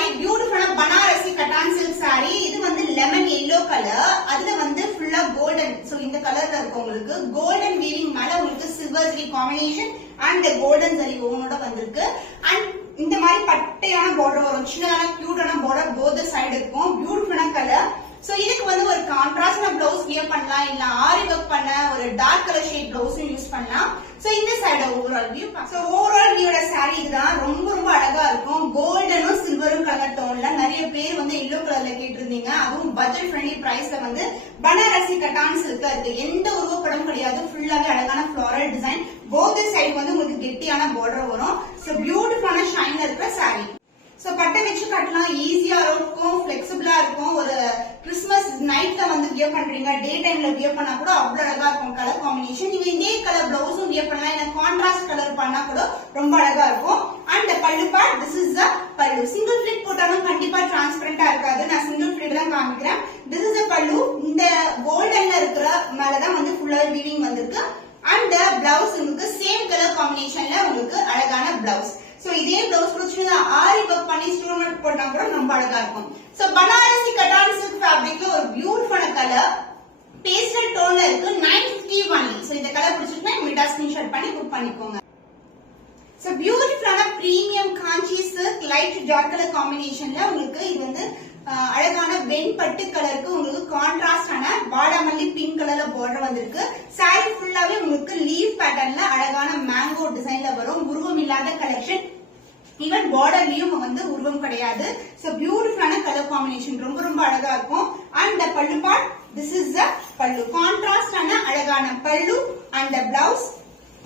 saree beautiful Banarasi cotton silk saree. இது வந்து lemon yellow color. அதுல வந்து full golden. So இந்த கலர்ல இருக்கு உங்களுக்கு golden weaving மேல உங்களுக்கு silver zari combination and golden zari ஓனோட வந்திருக்கு. And இந்த மாதிரி பட்டையான border வரும். சின்னதான கியூட்டான border both side இருக்கும். beautiful color. So இதுக்கு வந்து ஒரு கான்ட்ராஸ்ட் ப்ளவுஸ் வியர் பண்ணலாம் இல்ல ஆரி வர்க் பண்ண ஒரு டார்க் கலர் ஷேட் ப்ளவுஸும் யூஸ் பண்ணலாம். சோ இந்த side overall view. So overall வியூட saree இதுதான் ரொம்ப அழகா இருக்கும். கோல்டனும் சில்வரும் கலர் டோன்ல நிறைய பேர் வந்து yellow கலர்ல கேட்டிருந்தீங்க. அதுவும் பட்ஜெட் ஃப்ரெண்ட்லி பிரைஸ்ல வந்து பனாரசி கட்டான் சில்க்ல இருக்கு. எந்த உருவப்படம் கிடையாது. ஃபுல்லாவே அழகான ஃப்ளோரல் டிசைன். போத் சைடு வந்து உங்களுக்கு கெட்டியான பார்டர் வரும். சோ பியூட்டிஃபுல்லான ஷைன்ல இருக்கிற saree. சோ பட்டை வச்சு கட்டலாம், ஈஸியா இருக்கும், ஃபிளெக்சிபிளா இருக்கும். ஒரு கிறிஸ்மஸ் நைட்ல வந்து வியர் பண்றீங்க, டே டைம்ல வியர் பண்ணா கூட அவ்வளவு அழகா இருக்கும் கலர் காம்பினேஷன். நீங்க இதே கலர் பிளவுஸும் வியர் பண்ணலாம், இல்ல கான்ட்ராஸ்ட் கலர் பண்ணா கூட ரொம்ப அழகா இருக்கும். And pallu part, this is த பல்லு. சிங்கிள் ஃபிளிட் போட்டாலும் கண்டிப்பா டிரான்ஸ்பரண்டா இருக்காது. நான் சிங்கிள் ஃபிளிட் தான் காமிக்கிறேன். திஸ் இஸ் த பல்லு. இந்த கோல்டன்ல இருக்கிற மேலதான் வந்து ஃபுல்லா வீவிங் வந்திருக்கு. அண்ட் பிளவுஸ் உங்களுக்கு சேம் கலர் காம்பினேஷன்ல உங்களுக்கு அழகான பிளவுஸ். சோ இதே பிளவுஸ் கொடுத்துட்டு ஆரி வர்க் பண்ணி ஸ்டோன் போட்டா கூட ரொம்ப அழகா இருக்கும். சோ பனாரசி கட்டான் சில்க் ஃபேப்ரிக்ல ஒரு பியூட்டிஃபுல் கலர் பேஸ்டல் டோன்ல இருக்கு. 951. சோ இந்த கலர் பிடிச்சிருந்தா இமிடியா ஸ்கிரீன்ஷாட் பண்ணி புக் பண்ணிக்கோங்க. சோ பியூட்டிஃபுல்லான பிரீமியம் காஞ்சி சில்க் லைட் டார்க் கலர் காம்பினேஷன்ல உங்களுக்கு இது வந்து அழகான வெண்பட்டு கலருக்கு உங்களுக்கு கான்ட்ராஸ்டான வாடாமல்லி பிங்க் கலர்ல பார்டர் வந்திருக்கு. சாரி ஃபுல்லாவே உங்களுக்கு லீவ் பேட்டர்ன்ல அழகான மேங்கோ டிசைன்ல வரும். உருவம் இல்லாத கலெக்ஷன். ஈவன் பார்டர்லயும் வந்து உருவம் கிடையாது. சோ பியூட்டிஃபுல்லான கலர் காம்பினேஷன் ரொம்ப அழகா இருக்கும். And pallu part, this is த பல்லு. கான்ட்ராஸ்டான அழகான pallu and blouse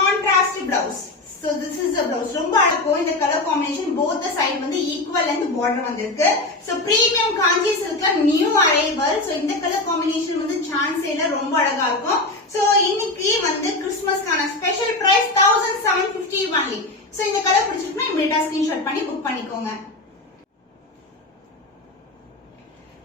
contrast blouse. So this is the blouse. ரொம்ப அழகா இந்த colour combination both the side வந்து ஈக்குவல் லெந்த் border வந்திருக்கு. So premium காஞ்சி சில்க்ல நியூ அரைவல். So இந்த கலர் காம்பினேஷன் வந்து சான்ஸ் இல்ல, ரொம்ப அழகா இருக்கும். So இன்னைக்கு வந்து கிறிஸ்மஸ்க்கான ஸ்பெஷல் பிரைஸ் 1750 only. So இந்த கலர் பிடிச்சிருந்தா இமிடியா ஸ்கிரீன்ஷாட் பண்ணி புக் பண்ணிக்கோங்க.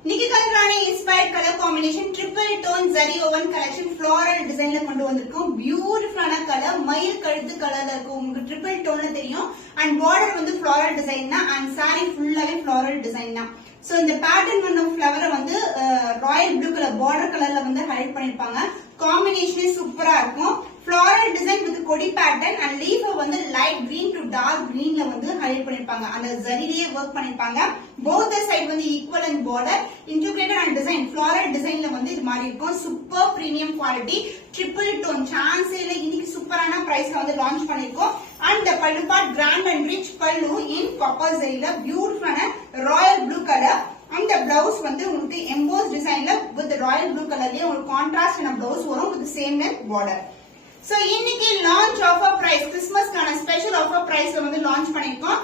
Nikki Galrani inspired colour combination triple tone zari woven collection floral டிசைன்ல கொண்டு வந்திருக்கோம். பியூட்டிஃபுல்லான கலர் மயில் கழுத்து கலர்ல இருக்கும். உங்களுக்கு ட்ரிபிள் டோன்ல தெரியும். அண்ட் பார்டர் வந்து ஃப்ளோரல் டிசைன் தான். அண்ட் சாரி ஃபுல்லாவே ஃப்ளோரல் டிசைன் தான். சோ இந்த பேட்டர்ன் பண்ண ஃபிளவரை வந்து ராயல் ப்ளூ கலர் பார்டர் கலர்ல வந்து ஹைலைட் பண்ணிருப்பாங்க. காம்பினேஷனே சூப்பரா இருக்கும். ஃப்ளோரல் டிசைன் வித் கொடி பேட்டர்ன் அண்ட் லீஃப் வந்து லைட் கிரீன் டு டார்க் கிரீன்ல வந்து ஹைலைட் பண்ணிருப்பாங்க. அந்த ஜரிலேயே ஒர்க் பண்ணிருப்பாங்க. போத் சைடு வந்து equal and border integrated and design floral டிசைன்ல வந்து இது மாதிரி இருக்கும். Super premium quality triple tone சான்ஸே இல்ல. இன்னைக்கு சூப்பரான பிரைஸ்ல வந்து லான்ச் பண்ணிருக்கோம். And pallu part grand and rich pallu in copper ஜரில பியூட்டிஃபுல்லான ராயல் ப்ளூ கலர். அந்த பிளவுஸ் வந்து உங்களுக்கு எம்போஸ் டிசைன்ல வித் ராயல் ப்ளூ கலர்லயே உங்களுக்கு கான்ட்ராஸ்ட் பிளவுஸ் வரும் with same length border. So இன்னைக்கு லான்ச் ஆஃபர் பிரைஸ் கிறிஸ்மஸ்க்கான ஸ்பெஷல் ஆஃபர் பிரைஸ்ல வந்து லான்ச் பண்ணிருக்கோம்.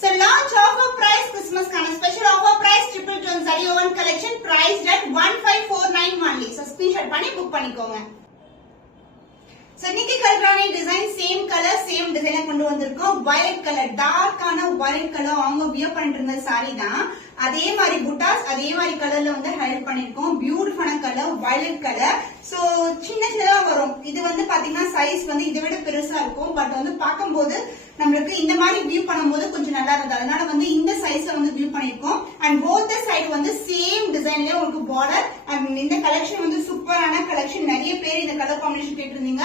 சோ லான்ச் ஆஃபர் பிரைஸ் கிறிஸ்மஸ்க்கான special offer price triple tone zari woven collection priced at 1549 only. So screenshot பண்ணி புக் பண்ணிக்கோங்க. So Nikki Galrani design same colour same டிசைன்ல கொண்டு வந்திருக்கோம். வயலட் கலர் டார்க்கான வயலட் கலர் அவங்க வியர் பண்ணிட்டு இருந்த சாரி தான். அதே மாதிரி புட்டாஸ் அதே மாதிரி கலர்ல வந்து ஹைலைட் பண்ணிருக்கோம். பியூட்டிஃபுல்லான கலர் வயலட் கலர். சோ சின்னதா வரும். இது வந்து பாத்தீங்கன்னா சைஸ் வந்து இதை விட பெருசா இருக்கும். பட் வந்து பார்க்கும்போது நம்மளுக்கு இந்த மாதிரி வியூ பண்ணும்போது கொஞ்சம் நல்லா இருந்தது. அதனால வந்து இந்த சைஸ்ல வந்து வியூ பண்ணிருக்கோம். அண்ட் போத் சைடு வந்து சேம் டிசைன்லயே உங்களுக்கு பார்டர். அண்ட் இந்த கலெக்ஷன் வந்து சூப்பரான கலெக்ஷன். நிறைய பேர் இந்த கலர் காம்பினேஷன் கேட்டிருந்தீங்க.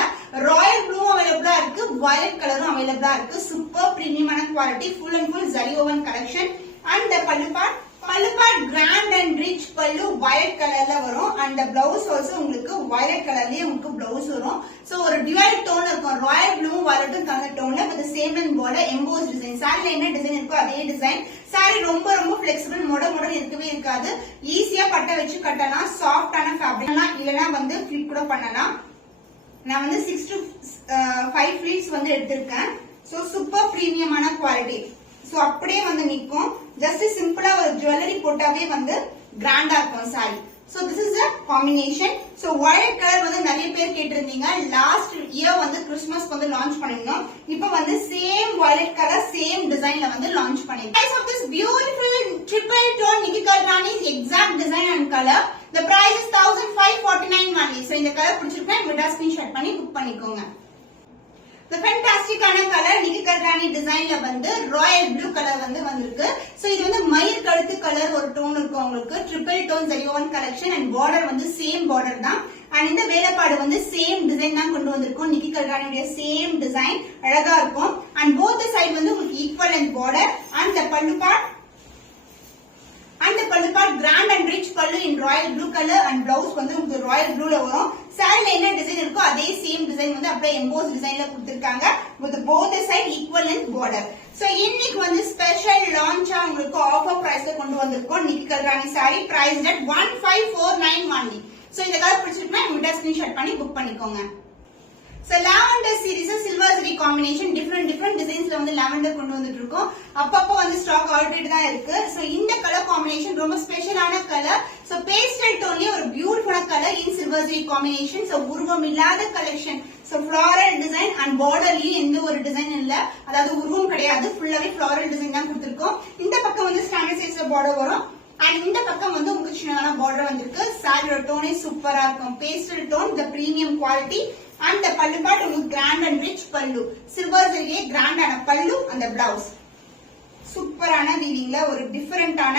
ராயல் ப்ளூ அவைலபிளா இருக்கு, வயலட் கலரும் அவைலபிளா இருக்கு. சூப்பர் பிரீமியமான quality full and full zari woven collection. And pallu part grand and rich pallu violet கலர்ல வரும். அண்ட் பிளவுஸ் ஆல்சோ உங்களுக்கு வயலட் கலர்லயே உங்களுக்கு பிளவுஸ் வரும். சோ ஒரு டிவைட் டோன் இருக்கும். ராயல் ப்ளூ வயலட்டும் கலர் டோன்ல with same and border emboss design. சாரில என்ன டிசைன் இருக்கோ அதே டிசைன். சாரி ரொம்ப ஃபிளெக்சிபிள் மாடல் இருக்கவே இருக்காது. ஈஸியா பட்டை வச்சு கட்டலாம். சாஃப்டான ஃபேப்ரிக் இல்லனா வந்து ஃபிளிப் கூட பண்ணலாம். நான் வந்து 6 to 5 ஃபிளிட்ஸ் வந்து எடுத்திருக்கேன். சோ சூப்பர் பிரீமியமான குவாலிட்டி. சோ அப்படியே வந்து நிக்கும். ஜஸ்ட் சிம்பிளா ஒரு ஜுவல்லரி போட்டாவே வந்து கிராண்டா இருக்கும் sorry. So this is a combination. So violet colour வந்து நிறைய பேர் கேட்டிருந்தீங்க. லாஸ்ட் இயர் வந்து கிறிஸ்மஸ்க்கு வந்து லான்ச் பண்ணிருந்தோம். இப்போ வந்து சேம் வயலட் கலர் சேம் டிசைன்ல வந்து லான்ச் பண்ணிருக்கோம். Price of this beautiful triple tone Nikki Kalrani exact design and color. The price is 1549 only. So இந்த கலர் பிடிச்சிருக்கா இமிடியா ஸ்கிரீன்ஷாட் பண்ணி புக் பண்ணிக்கோங்க. The ஃபேண்டாஸ்டிக்கான கலர் நிக்கி கல்ராணி டிசைன்ல வந்து ராயல் ப்ளூ கலர் வந்து வந்திருக்கு. சோ இது வந்து மயில் கழுத்து கலர் ஒரு டோன் இருக்கும் உங்களுக்கு. Triple tone zari woven collection and border வந்து சேம் பார்டர் தான். அண்ட் இந்த வேலைப்பாடு வந்து சேம் டிசைன் தான் கொண்டு வந்திருக்கோம். நிக்கி கல்ராணியோட சேம் டிசைன் அழகா இருக்கும். அண்ட் போத் சைடு வந்து உங்களுக்கு equal and border and the pallu part grand and rich pallu in royal blue colour and blouse வந்து உங்களுக்கு ராயல் ப்ளூல வரும். சாரில என்ன டிசைன் இருக்கோ அதே சேம் டிசைன் வந்து அப்படியே எம்போஸ் டிசைன்ல கொடுத்திருக்காங்க. with both the side equal and border. So இன்னைக்கு வந்து ஸ்பெஷல் லான்ச்சா உங்களுக்கு ஆஃபர் பிரைஸ்ல கொண்டு வந்திருக்கோம். Nikki Galrani sari priced at 1549 only. So இந்த கலர் பிடிச்சிருக்குன்னா இமிடியேட் ஸ்கிரீன்ஷாட் பண்ணி புக் பண்ணிக்கோங்க. So lavender series silver zari combination different designsல வந்து lavender கொண்டு வந்துட்டு இருக்கோம். அப்பப்போ வந்து ஸ்டாக் ஆல்ரெடி தான் இருக்கு. So இந்த கலர் காம்பினேஷன் ரொம்ப ஸ்பெஷலான கலர். So pastel tone ஒரு பியூட்டிஃபுல்லான colour in silver zari combination. So உருவம் இல்லாத collection. So floral design and borderலயும் எந்த ஒரு டிசைன் இல்ல. அதாவது உருவம் கிடையாது. ஃபுல்லாவே floral design தான் கொடுத்திருக்கோம். இந்த பக்கம் வந்து ஸ்டாண்டர்ட் சைஸ்ல border வரும். அண்ட் இந்த பக்கம் வந்து உங்களுக்கு சின்னதான பார்டர் வந்திருக்கு. சாரியோட டோனே சூப்பரா இருக்கும். Pastel tone the premium quality and the pallu part உங்களுக்கு grand and rich pallu. Silver ஜரியே கிராண்டான பல்லு அந்த பிளவுஸ். சூப்பரான வீவிங்ல ஒரு டிஃபரெண்டான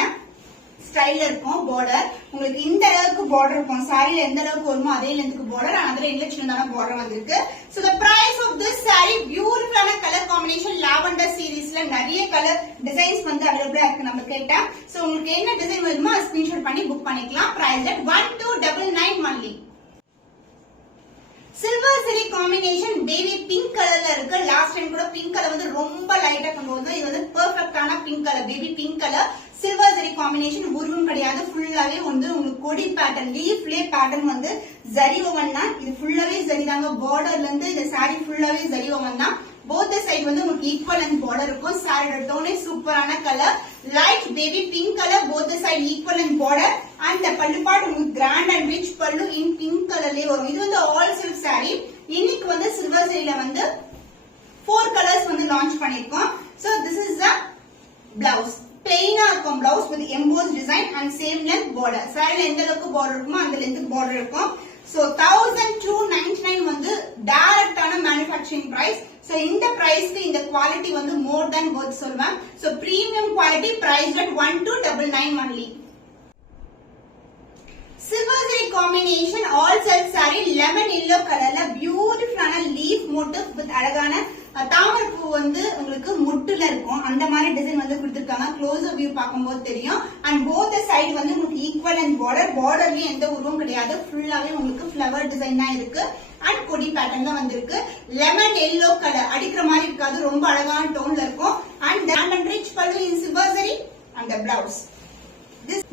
ஸ்டைல்ல இருக்கும் பார்டர். உங்களுக்கு இந்த அளவுக்கு பார்டர் இருக்கும். சாரில எந்த அளவுக்கு வருமோ அதே லென்த்துக்கு பார்டர். அதுல இல்ல சின்னதான பார்டர் வந்திருக்கு. So the price of this saree பியூட்டிஃபுல்லான கலர் காம்பினேஷன் லாவெண்டர் சீரிஸ்ல நிறைய கலர் டிசைன்ஸ் வந்து அவைலபிளா இருக்கு நம்ம கேட்டா. சோ உங்களுக்கு என்ன டிசைன் வேணுமோ ஸ்கிரீன்ஷாட் பண்ணி புக் பண்ணிக்கலாம். Price at 1299 only. Silver zari combination baby pink கலர்ல இருக்கு. லாஸ்ட் டைம் கூட பிங்க் கலர் வந்து ரொம்ப லைட்டா கொண்டு வந்தோம். இது வந்து பெர்ஃபெக்ட்டான pink colour baby pink colour. Silver zari combination உருவம் கிடையாது. ஃபுல்லாவே வந்து உங்களுக்கு கொடி பேட்டர்ன் லீஃப்லே பேட்டர்ன் வந்து ஜரி ஓவன் தான். இது ஃபுல்லாவே ஜரி தாங்க. பார்டர்ல இருந்து இந்த சாரி ஃபுல்லாவே ஜரி ஓவன் தான். போத் சைடு வந்து உங்களுக்கு ஈக்குவல் அண்ட் பார்டர் இருக்கும். சாரியோட டோனே சூப்பரான colour light baby pink colour. Both side equal and border and pallu part உங்களுக்கு grand and rich pallu in pink கலர்லயே வரும். இது வந்து ஆல் சில்க் சாரி. இன்னைக்கு வந்து சில்வர் சரியில வந்து 4 கலர்ஸ் வந்து லான்ச் பண்ணிருக்கோம். So this is the blouse. பிளெயினா இருக்கும் blouse with emboss design and same length border. சாரில எந்த அளவுக்கு பார்டர் இருக்குமோ அந்த லென்த்துக்கு பார்டர் இருக்கும். சோ 1299 வந்து டைரக்டான மேனுஃபேக்சரிங் பிரைஸ். சோ இந்த பிரைஸ்க்கு இந்த குவாலிட்டி வந்து மோர் than worth சொல்வேன். So premium quality priced at 1299 only. Silver zari combination all silk sorry lemon yellow கலர்ல பியூட்டிஃபுல்லான லீஃப் மோட்டிவ் வித் அழகான தாமரை பூ வந்து உங்களுக்கு முட்டுல இருக்கும். அந்த மாதிரி டிசைன் வந்து கொடுத்திருக்காங்க. க்ளோஸ் வியூ பார்க்கும்போது தெரியும். அண்ட் போத் சைடு வந்து உங்களுக்கு ஈக்குவல் அண்ட் பார்டர். பார்டர்லயும் எந்த உருவம் கிடையாது. ஃபுல்லாவே உங்களுக்கு ஃபிளவர் டிசைன் தான் இருக்கு. அண்ட் கொடி பேட்டர்ன் தான் வந்திருக்கு. லெமன் yellow கலர் அடிக்கிற மாதிரி இருக்காது. ரொம்ப அழகான டோன்ல இருக்கும். And rich pallu in silver zari and the blouse.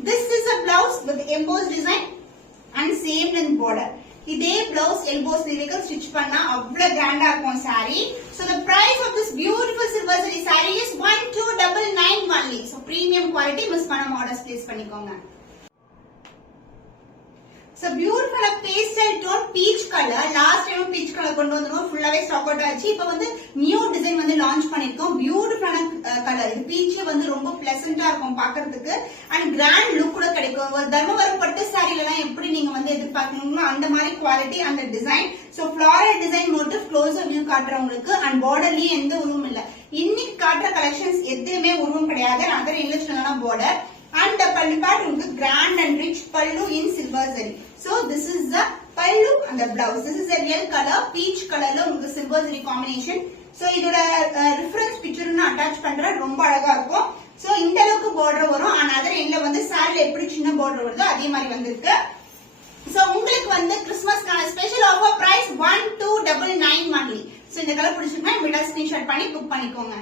This is a blouse with embossed design and same length border. இதே blouse elbow sleeve ஸ்டிச் பண்ணா அவ்வளவு கிராண்டா இருக்கும் saree. So the price of this beautiful silver zari saree is 1299 only. So premium quality miss பண்ணாம orders place பண்ணிக்கோங்க. So beautiful pastel tone peach color. Last time peach color கொண்டு வந்தோம். ஃபுல்லாவே stock out ஆச்சு. இப்போ வந்து நியூ டிசைன் வந்து launch பண்ணிருக்கோம். பியூட்டிஃபுல்லான கலர். இது பீச் வந்து ரொம்ப பிளசண்டா இருக்கும் பார்க்கிறதுக்கு. அண்ட் கிராண்ட் லுக் கூட கிடைக்கும். ஒரு தர்மவரம் பட்டு சாரில எல்லாம் எப்படி நீங்க வந்து எதிர்பார்க்கணுமோ அந்த மாதிரி குவாலிட்டி அந்த design. So floral design motif close view காட்டுறவங்களுக்கு அண்ட் பார்டர்லயே எந்த உருவம் இல்ல. இன்னைக்கு காட்டுற கலெக்ஷன்ஸ் எதுவுமே உருவம் கிடையாது. அதர் இல்லஸ்ட்ரேஷனான border. And the pallu part உங்களுக்கு grand and rich pallu in silver zari. So this is the pallu and the blouse. This is a real color peach colorல உங்களுக்கு silver zari combination. So இதோட reference picture நான் attach பண்றேன். ரொம்ப அழகா இருக்கும். So இந்த அளவுக்கு border வரும். and other endல வந்து சாரில எப்படி சின்ன border வருதோ அதே மாதிரி வந்திருக்கு. So உங்களுக்கு வந்து கிறிஸ்மஸ்க்கான special offer price 1299 only. So இந்த கலர் பிடிச்சிருந்தா வீடியோ ஸ்கிரீன்ஷாட் பண்ணி புக் பண்ணிக்கோங்க.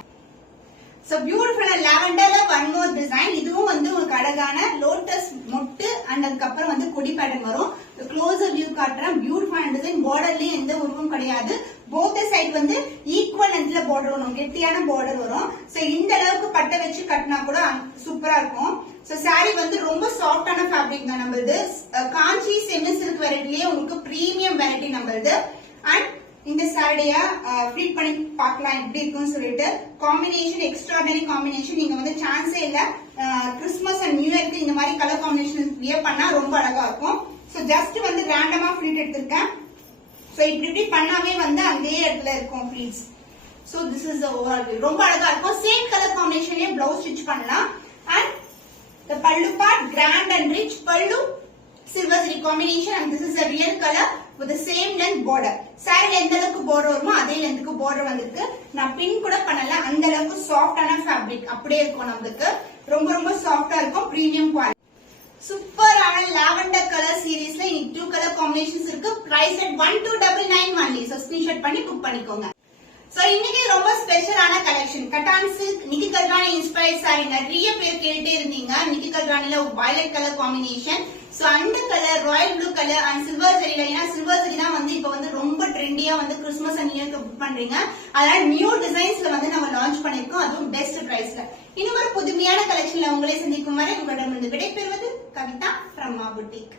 So beautiful lavender one more design. இதுவும் வந்து உங்களுக்கு அழகான லோட்டஸ் மொட்டு and அதுக்கு அப்புறம் வந்து கொடி பேட்டர்ன் வரும். க்ளோஸர் வியூ காட்டுறேன். Beautiful design. பார்டர்லயே எந்த உருவம் கிடையாது. போத் சைடு வந்து ஈக்குவல் லென்த்ல பார்டர் வரும். கெட்டியான பார்டர் வரும். சோ இந்த அளவுக்கு பட்டை வச்சு கட்டினா கூட சூப்பரா இருக்கும். சோ சாரி வந்து ரொம்ப சாஃப்டான ஃபேப்ரிக் தான் நம்மளுது. காஞ்சி செமி சில்க் வெரைட்டிலேயே உங்களுக்கு பிரீமியம் வெரைட்டி நம்மளுது. அண்ட் இந்த சாரிடைய ஃப்ளீட் பண்ணி பார்க்கலாம் எப்படி இருக்குன்னு சொல்லிட்டு. Combination extraordinary combination. நீங்க வந்து சான்ஸே இல்ல. கிறிஸ்மஸ் அண்ட் நியூ இயர்க்கு இந்த மாதிரி கலர் காம்பினேஷன் வியர் பண்ணா ரொம்ப அழகா இருக்கும். சோ ஜஸ்ட் வந்து ரேண்டமா ஃப்ளீட் எடுத்திருக்கேன். சோ இப்படி பண்ணாவே வந்து அதே இடத்துல இருக்கும் fleets. So this is the overall view. ரொம்ப அழகா இருக்கும். சேம் கலர் காம்பினேஷன்லயே ப்ளவுஸ் ஸ்டிச் பண்ணலாம். And the pallu part grand and rich pallu silver zari combination, and this is a real color with the same length border. saree எந்த அளவுக்கு border வருமோ அதே லெந்த்க்கு border வந்திருக்கு. நான் பின் கூட பண்ணல, அந்த அளவுக்கு சாஃப்ட்டான ஃபேப்ரிக் அப்படியே இருக்கும். நமக்கு ரொம்ப ரொம்ப சாஃப்ட்டா இருக்கும். Premium quality. சூப்பரான லாவெண்டர் கலர் சீரிஸ்ல இன்னைக்கு 2 கலர் காம்பினேஷன்ஸ் இருக்கு. Price at 1299 only. So screenshot பண்ணி புக் பண்ணிக்கோங்க. சோ இன்னைக்கு ரொம்ப ஸ்பெஷலான collection cotton silk Nikki Galrani inspired sari. நிறைய பேர் கேட்டே இருந்தீங்க நிக்கி கல்ராணில வயலட் கலர் காம்பினேஷன். சோ அந்த colour royal blue colour and silver ஜரில, ஏன்னா சில்வர் ஜரி தான் வந்து இப்ப வந்து ரொம்ப ட்ரெண்டியா வந்து கிறிஸ்மஸ் அண்ட் நியூ இயர்க்கு புக் பண்றீங்க. அதனால நியூ டிசைன்ஸ்ல வந்து நம்ம லான்ச் பண்ணிருக்கோம், அதுவும் பெஸ்ட் பிரைஸ்ல. இன்னும் ஒரு புதுமையான கலெக்ஷன்ல உங்களை சந்திக்கும் வரை உங்களிடம் விடைபெறுவது கவிதா from Ma Boutique.